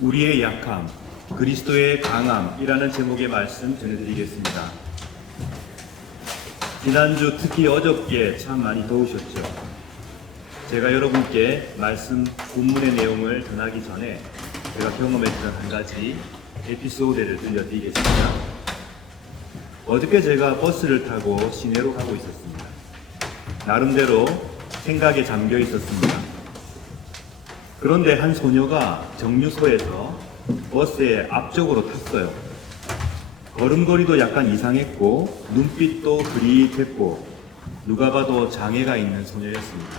우리의 약함, 그리스도의 강함이라는 제목의 말씀 전해드리겠습니다. 지난주 특히 어저께 참 많이 더우셨죠. 제가 여러분께 말씀 본문의 내용을 전하기 전에 제가 경험했던 한 가지 에피소드를 들려드리겠습니다. 어저께 제가 버스를 타고 시내로 가고 있었습니다. 나름대로 생각에 잠겨 있었습니다. 그런데 한 소녀가 정류소에서 버스의 앞쪽으로 탔어요. 걸음걸이도 약간 이상했고 눈빛도 그릿했고 누가 봐도 장애가 있는 소녀였습니다.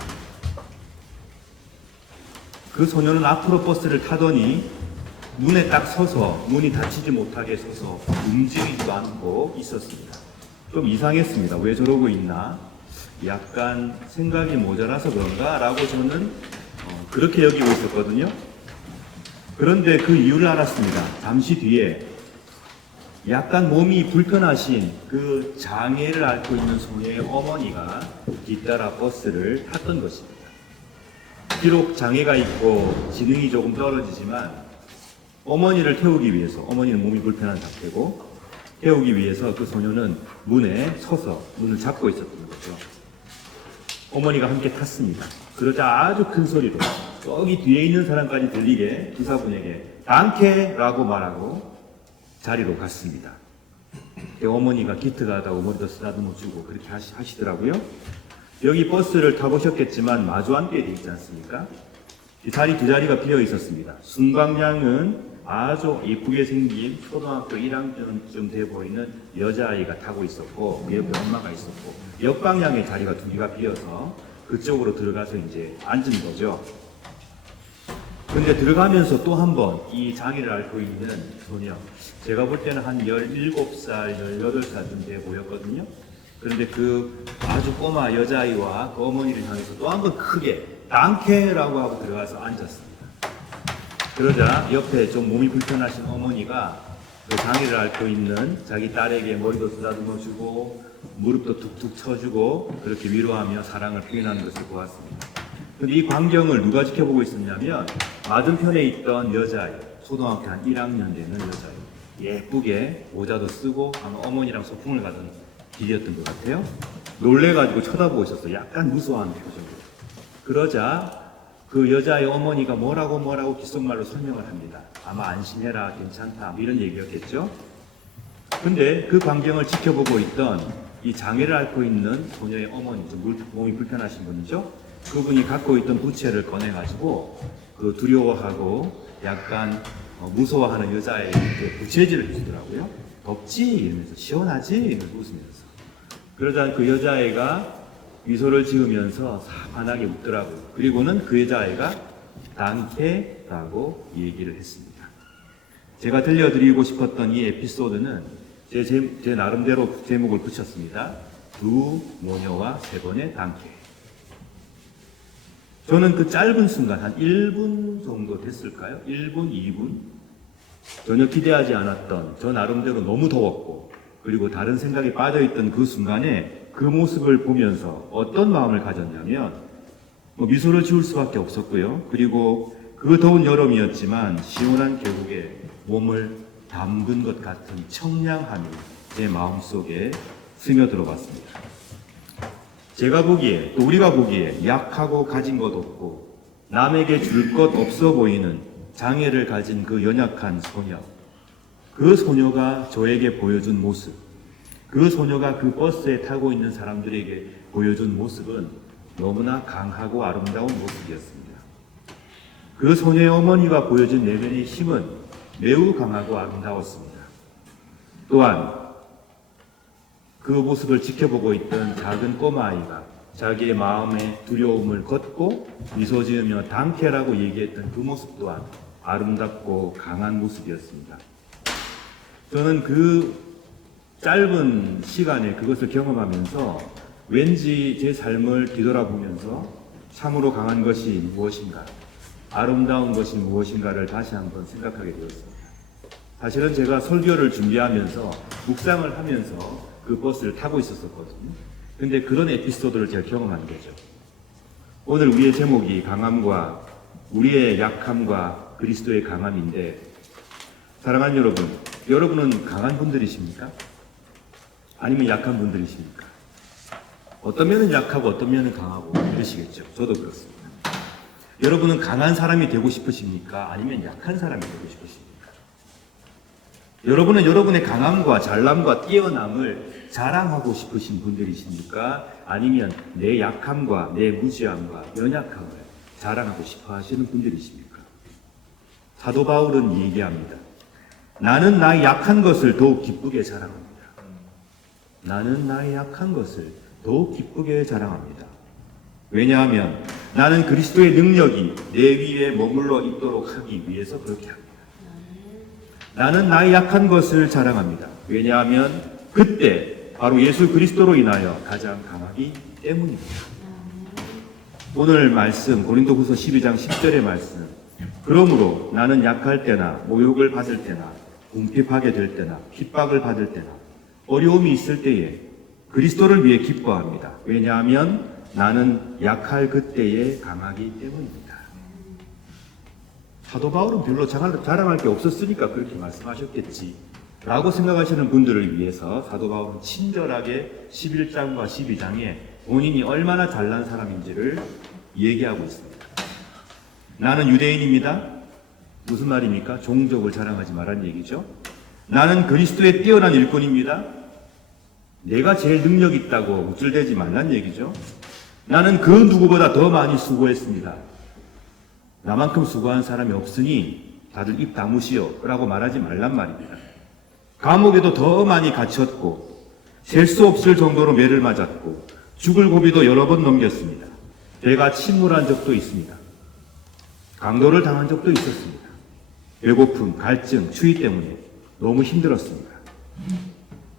그 소녀는 앞으로 버스를 타더니 눈에 딱 서서 눈이 다치지 못하게 서서 움직이지도 않고 있었습니다. 좀 이상했습니다. 왜 저러고 있나? 약간 생각이 모자라서 그런가 라고 저는 어, 그렇게 여기고 있었거든요. 그런데 그 이유를 알았습니다. 잠시 뒤에 약간 몸이 불편하신 그 장애를 앓고 있는 소녀의 어머니가 뒤따라 버스를 탔던 것입니다. 비록 장애가 있고 지능이 조금 떨어지지만 어머니를 태우기 위해서 어머니는 몸이 불편한 상태고 태우기 위해서 그 소녀는 문에 서서 문을 잡고 있었던 거죠. 어머니가 함께 탔습니다. 그러자 아주 큰 소리로 저기 뒤에 있는 사람까지 들리게 기사분에게 단케라고 말하고 자리로 갔습니다. 그 어머니가 기특하다고 머리도 쓰다듬어 주고 그렇게 하시, 하시 더라고요. 여기 버스를 타보셨겠지만 마주 앉게 돼 있지 않습니까? 이 자리 두 자리가 비어 있었습니다. 순방향은 아주 예쁘게 생긴 초등학교 1학년쯤 돼 보이는 여자아이가 타고 있었고 그 옆에 엄마가 있었고 옆방향의 자리가 두 개가 비어서 그쪽으로 들어가서 이제 앉은 거죠. 근데 들어가면서 또 한 번 이 장애를 앓고 있는 소녀 제가 볼 때는 한 17살, 18살쯤 돼 보였거든요. 그런데 그 아주 꼬마 여자아이와 그 어머니를 향해서 또 한 번 크게 당케라고 하고 들어가서 앉았습니다. 그러자 옆에 좀 몸이 불편하신 어머니가 그 장애를 앓고 있는 자기 딸에게 머리도 쓰다듬어 주고 무릎도 툭툭 쳐주고 그렇게 위로하며 사랑을 표현하는 것을 보았습니다. 근데 이 광경을 누가 지켜보고 있었냐면 맞은편에 있던 여자아이, 초등학교 한 1학년 되는 여자아이, 예쁘게 모자도 쓰고 아마 어머니랑 소풍을 가던 길이었던 것 같아요. 놀래가지고 쳐다보고 있었어요. 약간 무서워하는 표정으로. 그러자 그 여자의 어머니가 뭐라고 뭐라고 귓속말로 설명을 합니다. 아마 안심해라, 괜찮다, 뭐 이런 얘기였겠죠. 근데 그 광경을 지켜보고 있던 이 장애를 앓고 있는 소녀의 어머니, 몸이 불편하신 분이죠. 그분이 갖고 있던 부채를 꺼내가지고 그 두려워하고 약간 어, 무서워하는 여자에게 부채질을 해주더라고요. 덥지? 이러면서 시원하지? 이러면서 웃으면서. 그러자 그 여자애가 미소를 지으면서 사관하게 웃더라고요. 그리고는 그 여자애가 단케라고 얘기를 했습니다. 제가 들려드리고 싶었던 이 에피소드는 제, 제, 제 나름대로 제목을 붙였습니다. 두 모녀와 세 번의 단케. 저는 그 짧은 순간, 한 1분 정도 됐을까요? 1분, 2분? 전혀 기대하지 않았던, 저 나름대로 너무 더웠고, 그리고 다른 생각에 빠져있던 그 순간에 그 모습을 보면서 어떤 마음을 가졌냐면, 뭐 미소를 지을 수밖에 없었고요. 그리고 그 더운 여름이었지만, 시원한 계곡에 몸을 담근 것 같은 청량함이 제 마음속에 스며들어 봤습니다. 제가 보기에 또 우리가 보기에 약하고 가진 것 없고 남에게 줄 것 없어 보이는 장애를 가진 그 연약한 소녀 그 소녀가 저에게 보여준 모습 그 소녀가 그 버스에 타고 있는 사람들에게 보여준 모습은 너무나 강하고 아름다운 모습이었습니다. 그 소녀의 어머니가 보여준 내면의 힘은 매우 강하고 아름다웠습니다. 또한 그 모습을 지켜보고 있던 작은 꼬마아이가 자기의 마음의 두려움을 걷고 미소 지으며 당케라고 얘기했던 그 모습 또한 아름답고 강한 모습이었습니다. 저는 그 짧은 시간에 그것을 경험하면서 왠지 제 삶을 뒤돌아보면서 참으로 강한 것이 무엇인가, 아름다운 것이 무엇인가를 다시 한번 생각하게 되었습니다. 사실은 제가 설교를 준비하면서 묵상을 하면서 그 버스를 타고 있었었거든요. 근데 그런 에피소드를 제가 경험한 거죠. 오늘 우리의 제목이 강함과 우리의 약함과 그리스도의 강함인데 사랑하는 여러분, 여러분은 강한 분들이십니까? 아니면 약한 분들이십니까? 어떤 면은 약하고 어떤 면은 강하고 이러시겠죠. 저도 그렇습니다. 여러분은 강한 사람이 되고 싶으십니까? 아니면 약한 사람이 되고 싶으십니까? 여러분은 여러분의 강함과 잘남과 뛰어남을 자랑하고 싶으신 분들이십니까? 아니면 내 약함과 내 무지함과 연약함을 자랑하고 싶어 하시는 분들이십니까? 사도 바울은 얘기합니다. 나는 나의 약한 것을 더욱 기쁘게 자랑합니다. 나는 나의 약한 것을 더욱 기쁘게 자랑합니다. 왜냐하면 나는 그리스도의 능력이 내 위에 머물러 있도록 하기 위해서 그렇게 합니다. 나는 나의 약한 것을 자랑합니다. 왜냐하면 그때 바로 예수 그리스도로 인하여 가장 강하기 때문입니다. 오늘 말씀 고린도후서 12장 10절의 말씀. 그러므로 나는 약할 때나 모욕을 받을 때나 궁핍하게 될 때나 핍박을 받을 때나 어려움이 있을 때에 그리스도를 위해 기뻐합니다. 왜냐하면 나는 약할 그때에 강하기 때문입니다. 사도 바울은 별로 자랑- 자랑할 게 없었으니까 그렇게 말씀하셨겠지. 라고 생각하시는 분들을 위해서 사도 바울은 친절하게 11장과 12장에 본인이 얼마나 잘난 사람인지를 얘기하고 있습니다. 나는 유대인입니다. 무슨 말입니까? 종족을 자랑하지 말란 얘기죠. 나는 그리스도의 뛰어난 일꾼입니다. 내가 제일 능력 있다고 우쭐대지 말란 얘기죠. 나는 그 누구보다 더 많이 수고했습니다. 나만큼 수고한 사람이 없으니 다들 입 다무시오 라고 말하지 말란 말입니다. 감옥에도 더 많이 갇혔고 셀 수 없을 정도로 매를 맞았고 죽을 고비도 여러 번 넘겼습니다. 배가 침몰한 적도 있습니다. 강도를 당한 적도 있었습니다. 배고픔, 갈증, 추위 때문에 너무 힘들었습니다.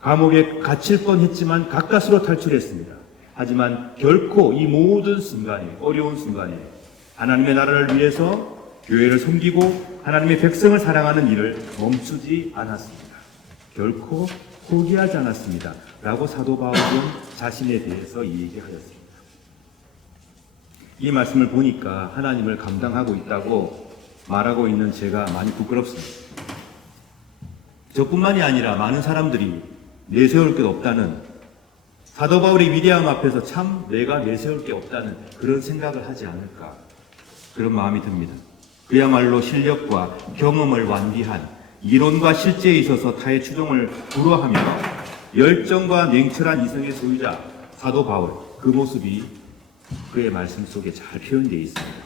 감옥에 갇힐 뻔했지만 가까스로 탈출했습니다. 하지만 결코 이 모든 순간에 어려운 순간에 하나님의 나라를 위해서 교회를 섬기고 하나님의 백성을 사랑하는 일을 멈추지 않았습니다. 결코 포기하지 않았습니다. 라고 사도 바울은 자신에 대해서 얘기하였습니다. 이 말씀을 보니까 하나님을 감당하고 있다고 말하고 있는 제가 많이 부끄럽습니다. 저뿐만이 아니라 많은 사람들이 내세울 게 없다는 사도 바울의 위대함 앞에서 참 내가 내세울 게 없다는 그런 생각을 하지 않을까 그런 마음이 듭니다. 그야말로 실력과 경험을 완비한 이론과 실제에 있어서 타의 추종을 불허하며 열정과 냉철한 이성의 소유자 사도 바울 그 모습이 그의 말씀 속에 잘 표현되어 있습니다.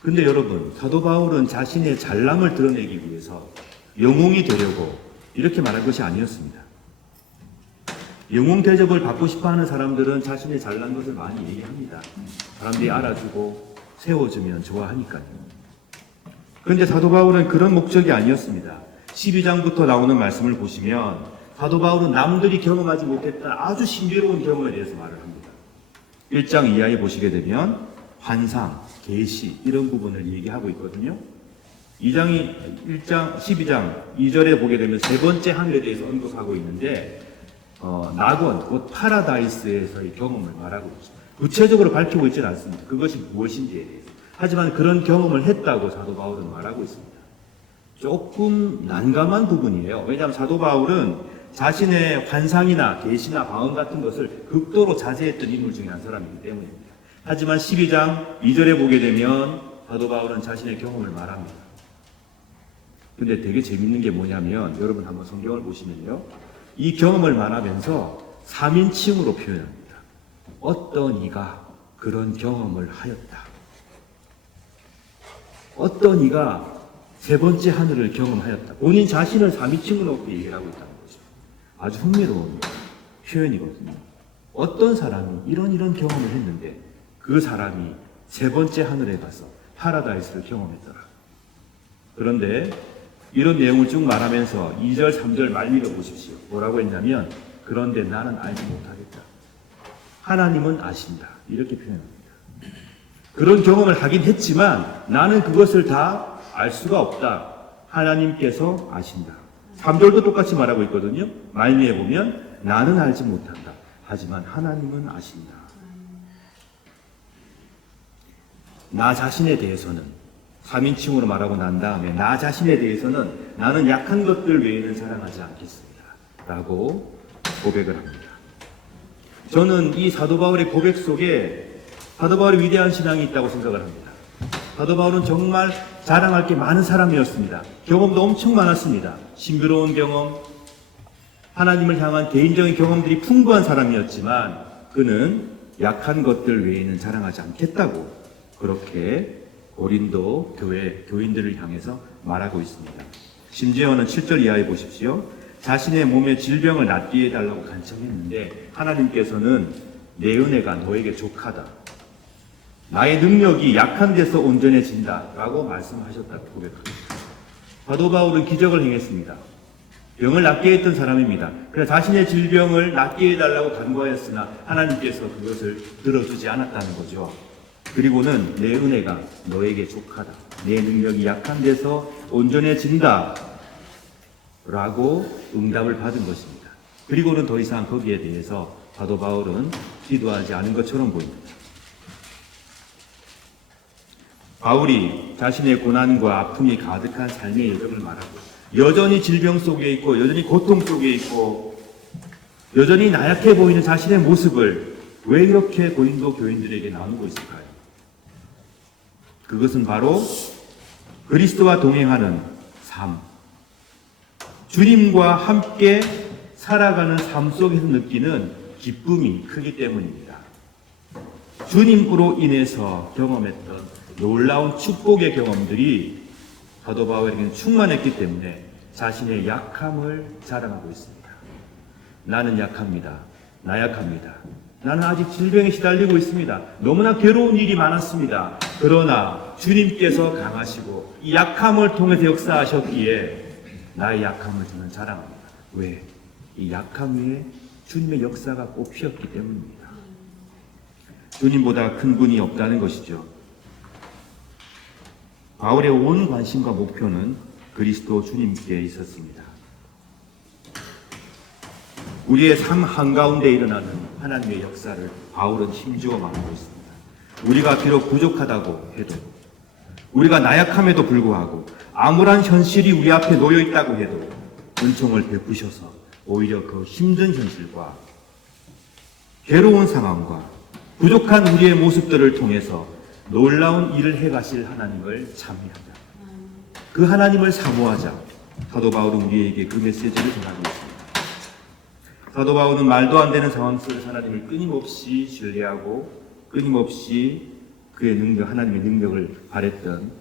근데 여러분 사도 바울은 자신의 잘남을 드러내기 위해서 영웅이 되려고 이렇게 말한 것이 아니었습니다. 영웅 대접을 받고 싶어 하는 사람들은 자신의 잘난 것을 많이 얘기합니다. 사람들이 알아주고 세워주면 좋아하니까요. 그런데 사도 바울은 그런 목적이 아니었습니다. 12장부터 나오는 말씀을 보시면 사도 바울은 남들이 경험하지 못했던 아주 신비로운 경험에 대해서 말을 합니다. 1장 이하에 보시게 되면 환상, 계시 이런 부분을 얘기하고 있거든요. 2장이 1장 12장 2절에 보게 되면 세 번째 하늘에 대해서 언급하고 있는데 어, 낙원, 곧 파라다이스에서의 경험을 말하고 있습니다. 구체적으로 밝히고 있지는 않습니다. 그것이 무엇인지에 대해서. 하지만 그런 경험을 했다고 사도 바울은 말하고 있습니다. 조금 난감한 부분이에요. 왜냐하면 사도 바울은 자신의 환상이나 계시나 방언 같은 것을 극도로 자제했던 인물 중에 한 사람이기 때문입니다. 하지만 12장 2절에 보게 되면 사도 바울은 자신의 경험을 말합니다. 근데 되게 재밌는 게 뭐냐면 여러분 한번 성경을 보시면요. 이 경험을 말하면서 3인칭으로 표현합니다. 어떤 이가 그런 경험을 하였다. 어떤 이가 세 번째 하늘을 경험하였다. 본인 자신을 3인칭으로 놓고 얘기를 하고 있다는 거죠. 아주 흥미로운 표현이거든요. 어떤 사람이 이런 이런 경험을 했는데 그 사람이 세 번째 하늘에 가서 파라다이스를 경험했더라. 그런데 이런 내용을 쭉 말하면서 2절, 3절 말미를 보십시오. 뭐라고 했냐면, 그런데 나는 알지 못하겠다. 하나님은 아신다. 이렇게 표현합니다. 그런 경험을 하긴 했지만 나는 그것을 다 알 수가 없다. 하나님께서 아신다. 3절도 똑같이 말하고 있거든요. 말미에 보면 나는 알지 못한다. 하지만 하나님은 아신다. 나 자신에 대해서는 3인칭으로 말하고 난 다음에 나 자신에 대해서는 나는 약한 것들 외에는 자랑하지 않겠습니다. 라고 고백을 합니다. 저는 이 사도 바울의 고백 속에 사도 바울의 위대한 신앙이 있다고 생각을 합니다. 사도 바울은 정말 자랑할 게 많은 사람이었습니다. 경험도 엄청 많았습니다. 싱그러운 경험, 하나님을 향한 개인적인 경험들이 풍부한 사람이었지만 그는 약한 것들 외에는 자랑하지 않겠다고 그렇게 고린도 교회 교인들을 향해서 말하고 있습니다. 심지어는 7절 이하에 보십시오. 자신의 몸의 질병을 낫게 해달라고 간청했는데 하나님께서는 내 은혜가 너에게 족하다. 나의 능력이 약한 데서 온전해진다 라고 말씀하셨다고 고백합니다. 사도 바울은 기적을 행했습니다. 병을 낫게 했던 사람입니다. 그래 자신의 질병을 낫게 해달라고 간구하였으나 하나님께서 그것을 들어주지 않았다는 거죠. 그리고는 내 은혜가 너에게 족하다. 내 능력이 약한 데서 온전해진다. 라고 응답을 받은 것입니다. 그리고는 더 이상 거기에 대해서 사도 바울은 기도하지 않은 것처럼 보입니다. 바울이 자신의 고난과 아픔이 가득한 삶의 여정을 말하고 여전히 질병 속에 있고 여전히 고통 속에 있고 여전히 나약해 보이는 자신의 모습을 왜 이렇게 고린도 교인들에게 나누고 있을까요? 그것은 바로 그리스도와 동행하는 삶, 주님과 함께 살아가는 삶 속에서 느끼는 기쁨이 크기 때문입니다. 주님으로 인해서 경험했던 놀라운 축복의 경험들이 사도 바울에게는 충만했기 때문에 자신의 약함을 자랑하고 있습니다. 나는 약합니다. 나약합니다. 나는 아직 질병에 시달리고 있습니다. 너무나 괴로운 일이 많았습니다. 그러나 주님께서 강하시고 이 약함을 통해서 역사하셨기에 나의 약함을 저는 자랑합니다. 왜? 이 약함 위에 주님의 역사가 꼭 피었기 때문입니다. 주님보다 큰 분이 없다는 것이죠. 바울의 온 관심과 목표는 그리스도 주님께 있었습니다. 우리의 삶 한가운데 일어나는 하나님의 역사를 바울은 힘주어 말하고 있습니다. 우리가 비록 부족하다고 해도, 우리가 나약함에도 불구하고, 암울한 현실이 우리 앞에 놓여 있다고 해도, 은총을 베푸셔서 오히려 그 힘든 현실과 괴로운 상황과 부족한 우리의 모습들을 통해서 놀라운 일을 해 가실 하나님을 찬미하자. 그 하나님을 사모하자. 사도 바울은 우리에게 그 메시지를 전하고 있습니다. 사도 바울은 말도 안 되는 상황 속에서 하나님을 끊임없이 신뢰하고 끊임없이 그의 능력, 하나님의 능력을 바랬던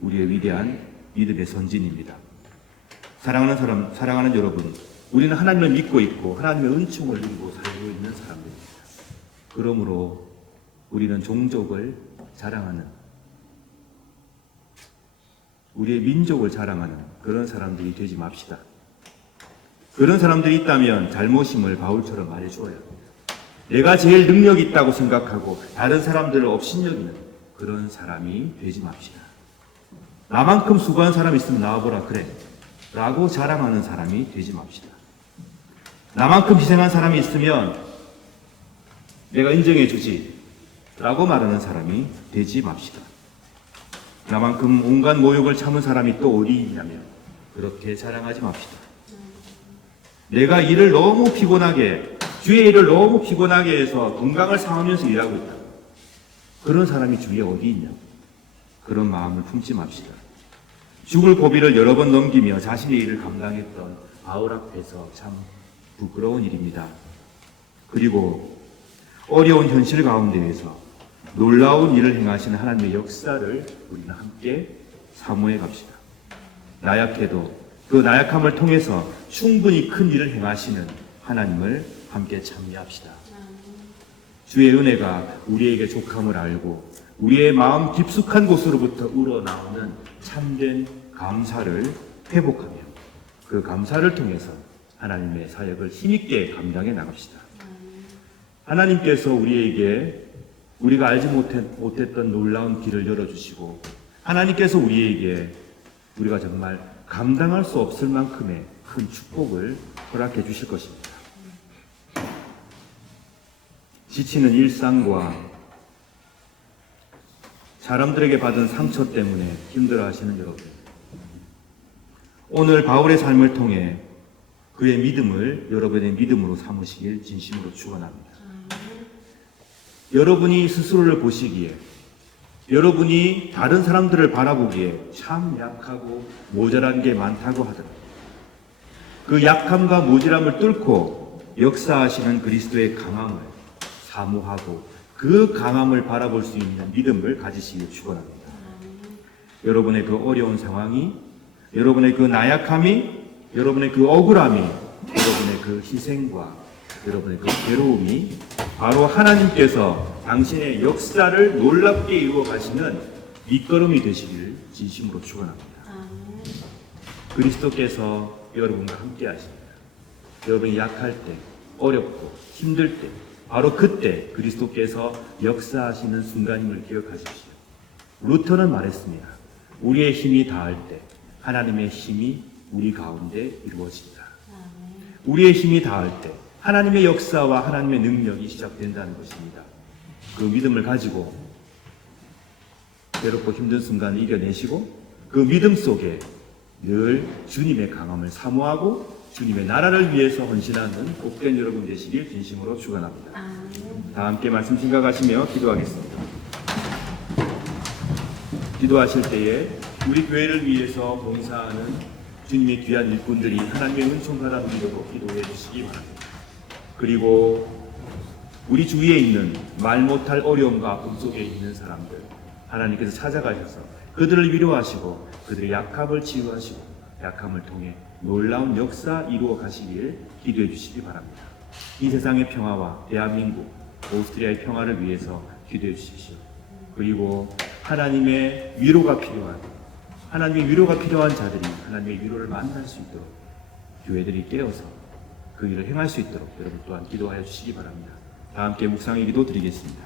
우리의 위대한 믿음의 선진입니다. 사랑하는 사람, 사랑하는 여러분, 우리는 하나님을 믿고 있고 하나님의 은총을 누리고 살고 있는 사람들입니다. 그러므로 우리는 종족을 자랑하는 우리의 민족을 자랑하는 그런 사람들이 되지 맙시다. 그런 사람들이 있다면 잘못임을 바울처럼 말해주어야 합니다. 내가 제일 능력 있다고 생각하고 다른 사람들을 업신여기는 그런 사람이 되지 맙시다. 나만큼 수고한 사람 있으면 나와보라 그래 라고 자랑하는 사람이 되지 맙시다. 나만큼 희생한 사람이 있으면 내가 인정해 주지 라고 말하는 사람이 되지 맙시다. 나만큼 온갖 모욕을 참은 사람이 또 어디 있냐면 그렇게 자랑하지 맙시다. 내가 일을 너무 피곤하게 주의 일을 너무 피곤하게 해서 건강을 상하면서 일하고 있다. 그런 사람이 주위에 어디 있냐? 그런 마음을 품지 맙시다. 죽을 고비를 여러 번 넘기며 자신의 일을 감당했던 바울 앞에서 참 부끄러운 일입니다. 그리고 어려운 현실 가운데에서 놀라운 일을 행하시는 하나님의 역사를 우리는 함께 사모해 갑시다. 나약해도 그 나약함을 통해서 충분히 큰 일을 행하시는 하나님을 함께 찬미합시다. 주의 은혜가 우리에게 족함을 알고 우리의 마음 깊숙한 곳으로부터 우러나오는 참된 감사를 회복하며 그 감사를 통해서 하나님의 사역을 힘있게 감당해 나갑시다. 하나님께서 우리에게 우리가 알지 못했, 못했던 놀라운 길을 열어주시고 하나님께서 우리에게 우리가 정말 감당할 수 없을 만큼의 큰 축복을 허락해 주실 것입니다. 지치는 일상과 사람들에게 받은 상처 때문에 힘들어하시는 여러분. 오늘 바울의 삶을 통해 그의 믿음을 여러분의 믿음으로 삼으시길 진심으로 축원합니다. 여러분이 스스로를 보시기에 여러분이 다른 사람들을 바라보기에 참 약하고 모자란 게 많다고 하더라고요. 그 약함과 모질함을 뚫고 역사하시는 그리스도의 강함을 사모하고 그 강함을 바라볼 수 있는 믿음을 가지시길 축원합니다. 여러분의 그 어려운 상황이 여러분의 그 나약함이 여러분의 그 억울함이 여러분의 그 희생과 여러분의 그 괴로움이 바로 하나님께서 당신의 역사를 놀랍게 이루어 가시는 밑거름이 되시길 진심으로 축원합니다. 그리스도께서 여러분과 함께 하십니다. 여러분이 약할 때, 어렵고 힘들 때, 바로 그때 그리스도께서 역사하시는 순간임을 기억하십시오. 루터는 말했습니다. 우리의 힘이 닿을 때 하나님의 힘이 우리 가운데 이루어진다. 우리의 힘이 닿을 때 하나님의 역사와 하나님의 능력이 시작된다는 것입니다. 그 믿음을 가지고 괴롭고 힘든 순간을 이겨내시고 그 믿음 속에 늘 주님의 강함을 사모하고 주님의 나라를 위해서 헌신하는 복된 여러분 되시길 진심으로 축원합니다. 다 함께 말씀 생각하시며 기도하겠습니다. 기도하실 때에 우리 교회를 위해서 봉사하는 주님의 귀한 일꾼들이 하나님의 은총 받아 믿음으로 기도해 주시기 바랍니다. 그리고 우리 주위에 있는 말 못할 어려움과 아픔 속에 있는 사람들 하나님께서 찾아가셔서 그들을 위로하시고 그들의 약함을 치유하시고 약함을 통해 놀라운 역사 이루어 가시길 기도해 주시기 바랍니다. 이 세상의 평화와 대한민국, 오스트리아의 평화를 위해서 기도해 주십시오. 그리고 하나님의 위로가 필요한 하나님의 위로가 필요한 자들이 하나님의 위로를 만날 수 있도록 교회들이 깨어서 그 일을 행할 수 있도록 여러분 또한 기도하여 주시기 바랍니다. 다 함께 묵상의 기도 드리겠습니다.